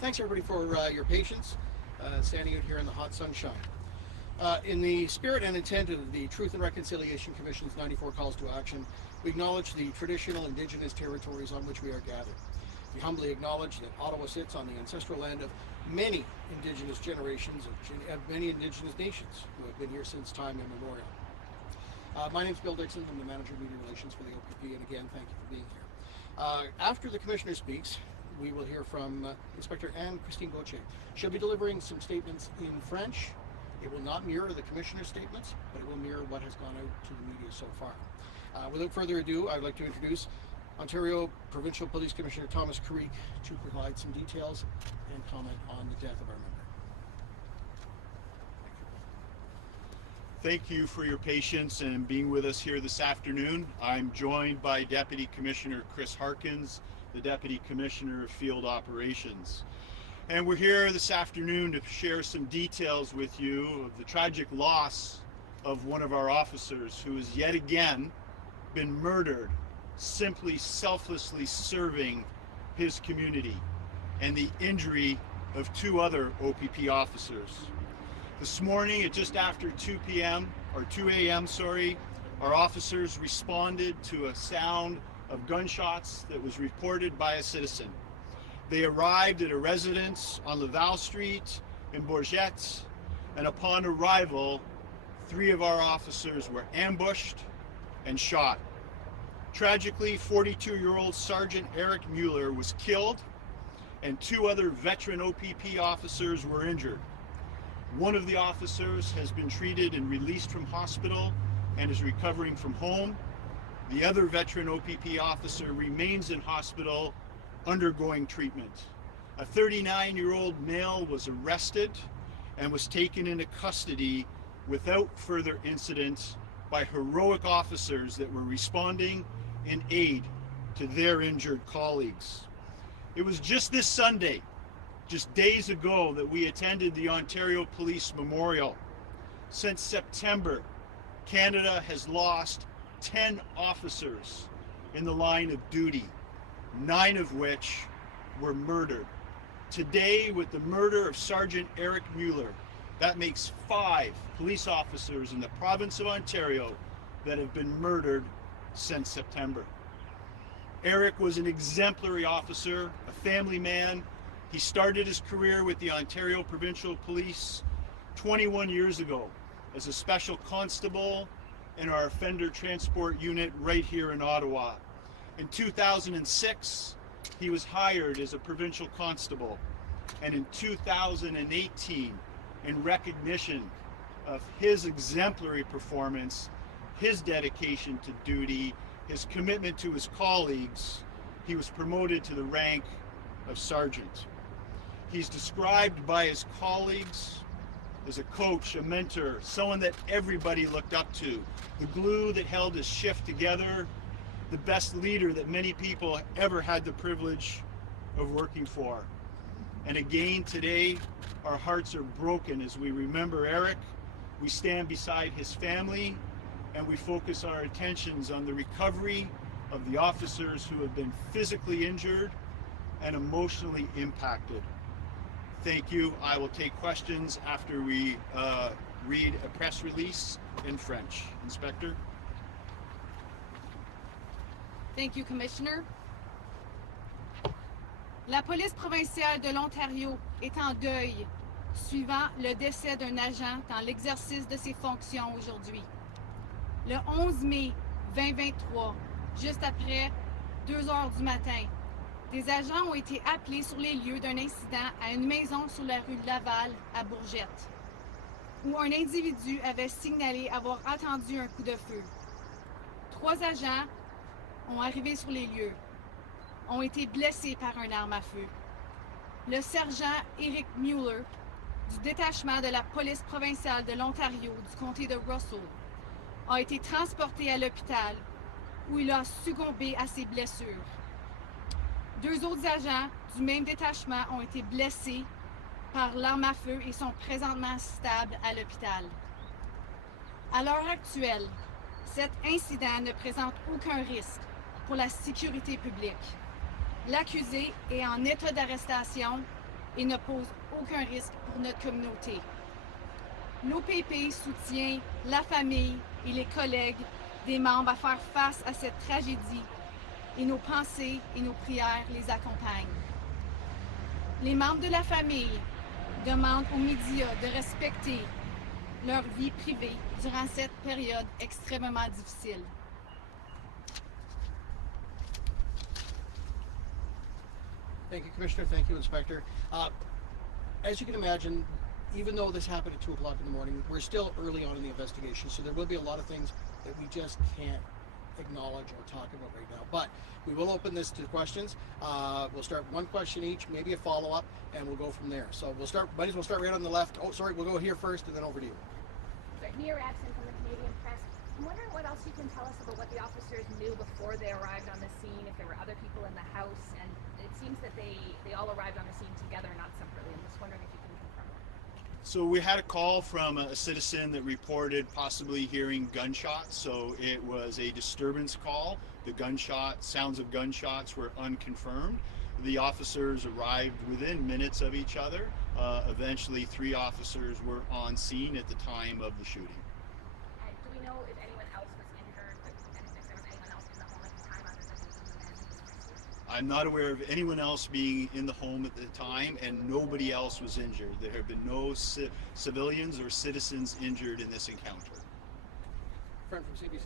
Thanks everybody for your patience standing out here in the hot sunshine. In the spirit and intent of the Truth and Reconciliation Commission's 94 calls to action, we acknowledge the traditional Indigenous territories on which we are gathered. We humbly acknowledge that Ottawa sits on the ancestral land of many Indigenous generations of many Indigenous nations who have been here since time immemorial. My name is Bill Dixon. I'm the Manager of Media Relations for the OPP, and again, thank you for being here. After the Commissioner speaks, we will hear from Inspector Christine Bourget. She'll be delivering some statements in French. It will not mirror the Commissioner's statements, but it will mirror what has gone out to the media so far. Without further ado, I'd like to introduce Ontario Provincial Police Commissioner Thomas Creek to provide some details and comment on the death of our member. Thank you for your patience and being with us here this afternoon. I'm joined by Deputy Commissioner Chris Harkins, the Deputy Commissioner of Field Operations. And we're here this afternoon to share some details with you of the tragic loss of one of our officers who has yet again been murdered, simply selflessly serving his community, and the injury of two other OPP officers. This morning at just after 2 a.m., our officers responded to a sound of gunshots that was reported by a citizen. They arrived at a residence on Laval Street in Bourget, and upon arrival, 3 of our officers were ambushed and shot. Tragically, 42-year-old Sergeant Eric Mueller was killed, and 2 other veteran OPP officers were injured. One of the officers has been treated and released from hospital and is recovering from home. The other veteran OPP officer remains in hospital undergoing treatment. A 39-year-old male was arrested and was taken into custody without further incident by heroic officers that were responding in aid to their injured colleagues. It was just this Sunday, just days ago, that we attended the Ontario Police Memorial. Since September, Canada has lost 10 officers in the line of duty, 9 of which were murdered. Today, with the murder of Sergeant Eric Mueller, that makes 5 police officers in the province of Ontario that have been murdered since September. Eric was an exemplary officer, a family man. He started his career with the Ontario Provincial Police 21 years ago as a special constable in our offender transport unit right here in Ottawa. In 2006, he was hired as a provincial constable, and in 2018, in recognition of his exemplary performance, his dedication to duty, his commitment to his colleagues, he was promoted to the rank of sergeant. He's described by his colleagues as a coach, a mentor, someone that everybody looked up to, the glue that held his shift together, the best leader that many people ever had the privilege of working for. And again today, our hearts are broken as we remember Eric. We stand beside his family, and we focus our attentions on the recovery of the officers who have been physically injured and emotionally impacted. Thank you. I will take questions after we read a press release in French. Inspector. Thank you, Commissioner. La police provinciale de l'Ontario est en deuil suivant le décès d'un agent dans l'exercice de ses fonctions aujourd'hui. Le 11 mai 2023, juste après 2 heures du matin, des agents ont été appelés sur les lieux d'un incident à une maison sur la rue de Laval à Bourget, où un individu avait signalé avoir entendu un coup de feu. 3 agents ont arrivé sur les lieux, ont été blessés par une arme à feu. Le sergent Eric Mueller, du détachement de la police provinciale de l'Ontario du comté de Russell, a été transporté à l'hôpital où il a succombé à ses blessures. 2 autres agents du même détachement ont été blessés par l'arme à feu et sont présentement stables à l'hôpital. À l'heure actuelle, cet incident ne présente aucun risque pour la sécurité publique. L'accusé est en état d'arrestation et ne pose aucun risque pour notre communauté. L'OPP soutient la famille et les collègues des membres à faire face à cette tragédie et nos pensées et nos prières les accompagnent. Les membres de la famille demandent aux médias de respecter leur vie privée durant cette période extrêmement difficile. Thank you, Commissioner. Thank you, Inspector. As you can imagine, even though this happened at 2 o'clock in the morning, we're still early on in the investigation, so there will be a lot of things that we just can't acknowledge or talk about right now. But we will open this to questions. We'll start one question each, maybe a follow-up, and we'll go from there. So might as well start right on the left. Oh, sorry, we'll go here first and then over to you. Near Absent from the Canadian Press. I'm wondering what else you can tell us about what the officers knew before they arrived on the scene, if there were other people in the house, and it seems that they all arrived on the scene together, not separately. I'm just wondering if you can confirm that. So we had a call from a citizen that reported possibly hearing gunshots. So it was a disturbance call. The sounds of gunshots were unconfirmed. The officers arrived within minutes of each other. Eventually, 3 officers were on scene at the time of the shooting. Do we know if anyone else was injured, and if there was anyone else in the home at the time other than the men? I'm not aware of anyone else being in the home at the time, and nobody else was injured. There have been no civilians or citizens injured in this encounter. Friend from CBC.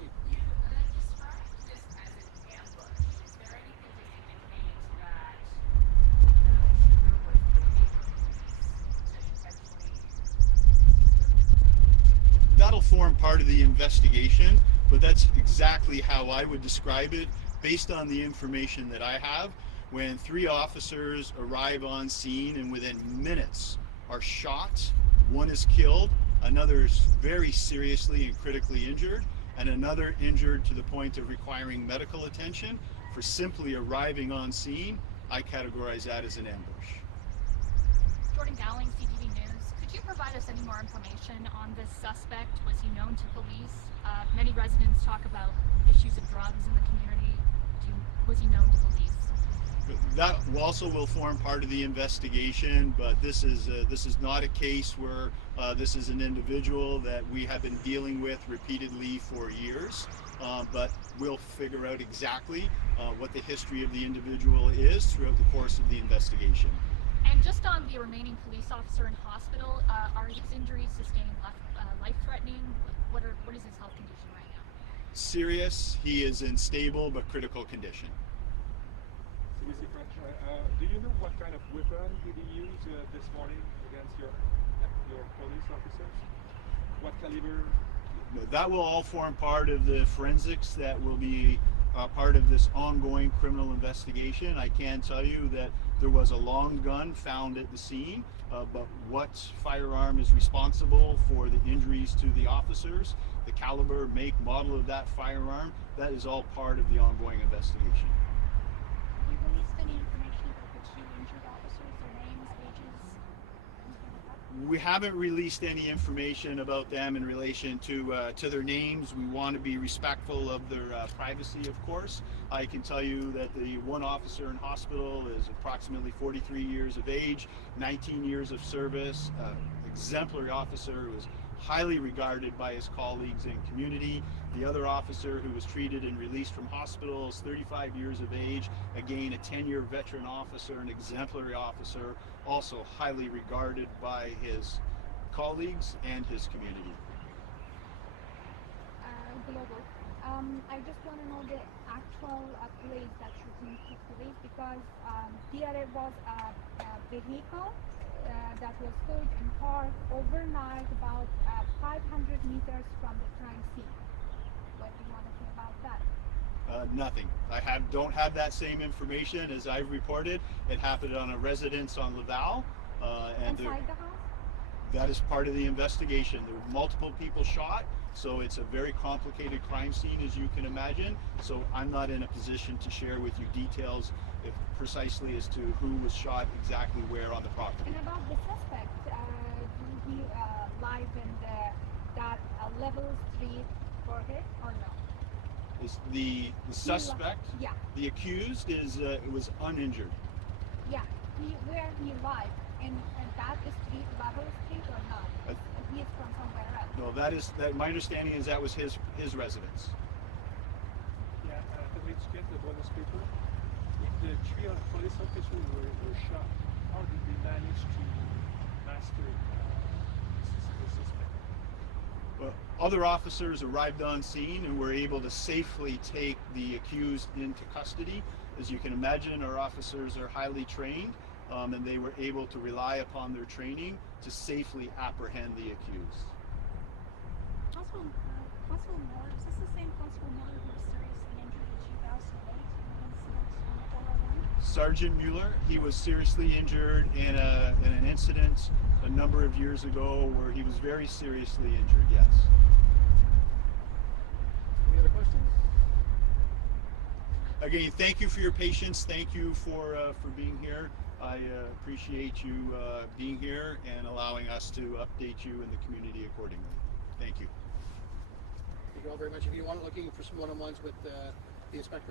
That'll form part of the investigation, but that's exactly how I would describe it based on the information that I have. When 3 officers arrive on scene and within minutes are shot, 1 is killed, another is very seriously and critically injured, and another injured to the point of requiring medical attention for simply arriving on scene, I categorize that as an ambush. Jordan Dowling, CTV News. Could you provide us any more information on this suspect? Was he known to police? Many residents talk about issues of drugs in the community. Was he known to police? That also will form part of the investigation, but this is not a case where this is an individual that we have been dealing with repeatedly for years. But we'll figure out exactly what the history of the individual is throughout the course of the investigation. And just on the remaining police officer in hospital, are his injuries sustained life-threatening? What is his health condition right now? Serious. He is in stable but critical condition. Do you know what kind of weapon did he use this morning against your police officers? What caliber? That will all form part of the forensics that will be part of this ongoing criminal investigation. I can tell you that there was a long gun found at the scene, but what firearm is responsible for the injuries to the officers, the caliber, make, model of that firearm, that is all part of the ongoing investigation. Have you released any information about the 2 injured officers, their names, ages, anything like that? We haven't released any information about them in relation to their names. We want to be respectful of their privacy, of course. I can tell you that the 1 officer in hospital is approximately 43 years of age, 19 years of service, exemplary officer who is highly regarded by his colleagues and community. The other officer who was treated and released from hospital is 35 years of age, again a 10-year veteran officer, an exemplary officer, also highly regarded by his colleagues and his community. Global. I just want to know the actual place that shooting took place, because there was a vehicle that was stood and parked overnight about 500 meters from the crime scene. What do you want to say about that? Nothing. I don't have that same information as I've reported. It happened on a residence on Laval. Inside the house? That is part of the investigation. There were multiple people shot, so it's a very complicated crime scene, as you can imagine. So I'm not in a position to share with you details precisely as to who was shot exactly where on the property. And about the suspect, do he live in that level street Bourget or no? Is the suspect, yeah, the accused, was uninjured. yeah, where he live in that street, Babel Street, or not? He is from somewhere else. No, my understanding is that was his residence. Yeah, the way to get the bonus paper, if the three police officers were shot, how did they manage to master the suspect? Well, other officers arrived on scene and were able to safely take the accused into custody. As you can imagine, our officers are highly trained, and they were able to rely upon their training to safely apprehend the accused. Constable Mueller, is this the same Constable Mueller who was seriously injured in 2008 in an incident on the 401? Sergeant Mueller, he was seriously injured in an incident a number of years ago where he was very seriously injured, yes. Any other questions? Again, thank you for your patience. Thank you for being here. I appreciate you being here and allowing us to update you and the community accordingly. Thank you. Thank you all very much. If you want looking for some one-on-ones with the inspector